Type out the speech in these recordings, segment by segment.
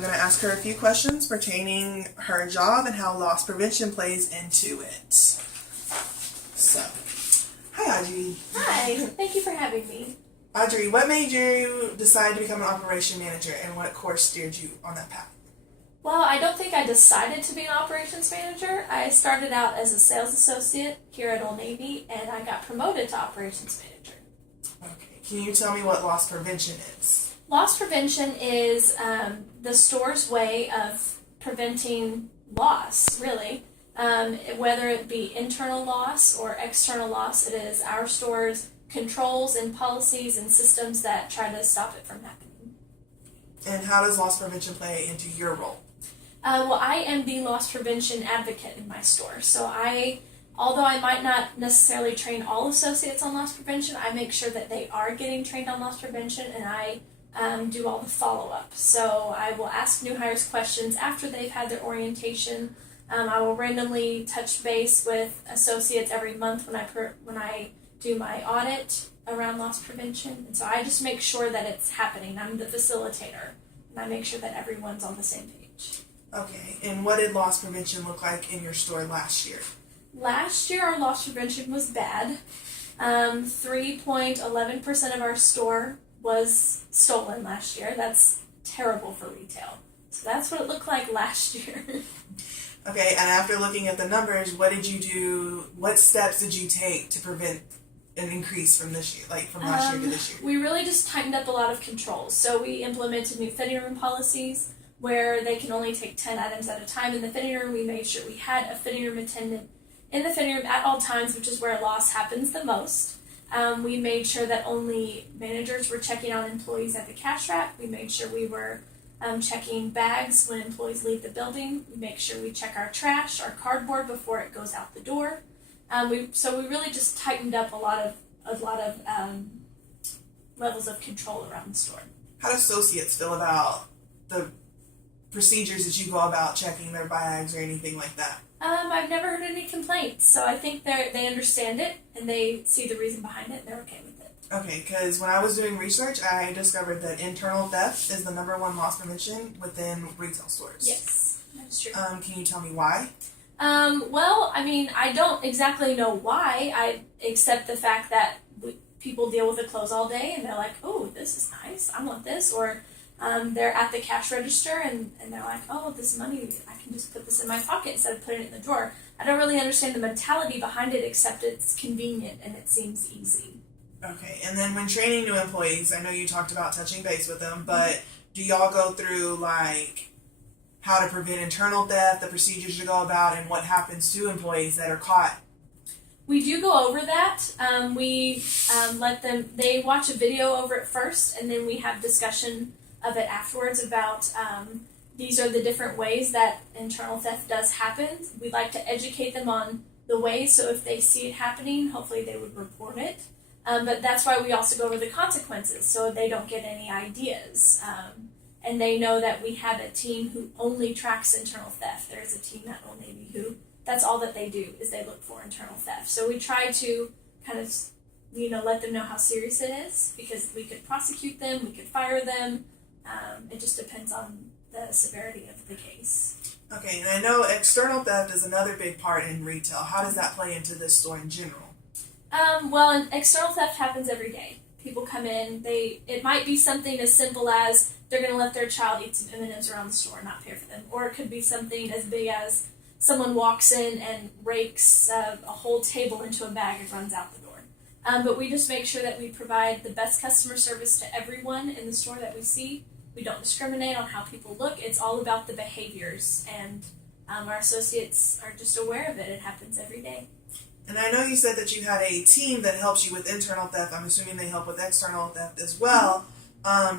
I'm going to ask her a few questions pertaining her job and how loss prevention plays into it. So, hi Audrey. Hi, thank you for having me. Audrey, what made you decide to become an operation manager and what course steered you on that path? Well, I don't think I decided to be an operations manager. I started out as a sales associate here at Old Navy, and I got promoted to operations manager. Okay, can you tell me what loss prevention is? Loss prevention is the store's way of preventing loss, really. Whether it be internal loss or external loss, it is our store's controls and policies and systems that try to stop it from happening. And how does loss prevention play into your role? Well, I am the loss prevention advocate in my store. So although I might not necessarily train all associates on loss prevention, I make sure that they are getting trained on loss prevention, and I do all the follow-up. So I will ask new hires questions after they've had their orientation. I will randomly touch base with associates every month when I do my audit around loss prevention. And so I just make sure that it's happening. I'm the facilitator, and I make sure that everyone's on the same page. Okay, and what did loss prevention look like in your store last year? Last year, our loss prevention was bad. 3.11% of our store was stolen last year. That's terrible for retail. So that's what it looked like last year. Okay, and after looking at the numbers, what did you do? What steps did you take to prevent an increase from this year, like from last year to this year? We really just tightened up a lot of controls. So we implemented new fitting room policies where they can only take 10 items at a time in the fitting room. We made sure we had a fitting room attendant in the fitting room at all times, which is where loss happens the most. We made sure that only managers were checking on employees at the cash rack. We made sure we were checking bags when employees leave the building. We make sure we check our trash, our cardboard before it goes out the door. So we really just tightened up a lot of levels of control around the store. How do associates feel about the procedures that you go about checking their bags or anything like that? I've never heard any complaints, so I think they understand it and they see the reason behind it and they're okay with it. Okay, because when I was doing research, I discovered that internal theft is the #1 loss prevention within retail stores. Yes, that's true. Can you tell me why? Well, I mean, I don't exactly know why, except the fact that people deal with the clothes all day and they're like, oh, this is nice, I want this, or they're at the cash register and they're like, oh, this money, I can just put this in my pocket instead of putting it in the drawer. I don't really understand the mentality behind it, except it's convenient and it seems easy. Okay, and then when training new employees, I know you talked about touching base with them, but do y'all go through like how to prevent internal theft, the procedures to go about, and what happens to employees that are caught? We do go over that. We let them, they watch a video over it first, and then we have discussion of it afterwards about these are the different ways that internal theft does happen. We like to educate them on the ways, so if they see it happening, hopefully they would report it. But that's why we also go over the consequences, so they don't get any ideas. And they know that we have a team who only tracks internal theft. There's a team at Old Navy who, that's all that they do, is they look for internal theft. So we try to kind of, let them know how serious it is, because we could prosecute them, we could fire them. It just depends on the severity of the case. Okay, and I know external theft is another big part in retail. How does that play into this store in general? Well, external theft happens every day. People come in, it might be something as simple as they're going to let their child eat some M&Ms around the store and not pay for them. Or it could be something as big as someone walks in and rakes a whole table into a bag and runs out the door. But we just make sure that we provide the best customer service to everyone in the store that we see. We don't discriminate on how people look. It's all about the behaviors, and our associates are just aware of it. It happens every day. And I know you said that you had a team that helps you with internal theft. I'm assuming they help with external theft as well.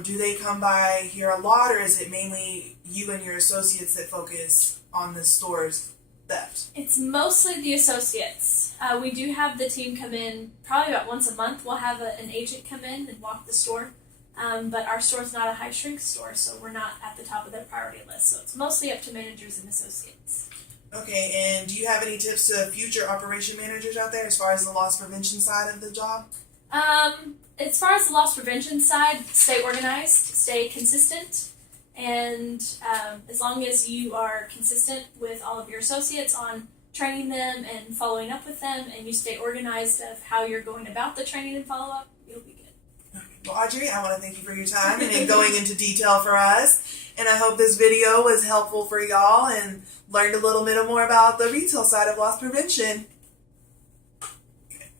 Do they come by here a lot, or is it mainly you and your associates that focus on the store's theft? It's mostly the associates. We do have the team come in probably about once a month. We'll have an agent come in and walk the store. But our store's not a high shrink store, so we're not at the top of their priority list. So it's mostly up to managers and associates. Okay, and do you have any tips to future operation managers out there as far as the loss prevention side of the job? As far as the loss prevention side, stay organized, stay consistent, and as long as you are consistent with all of your associates on training them and following up with them, and you stay organized of how you're going about the training and follow up, you'll be good. Well, Audrey, I want to thank you for your time and in going into detail for us. And I hope this video was helpful for y'all and learned a little bit more about the retail side of loss prevention.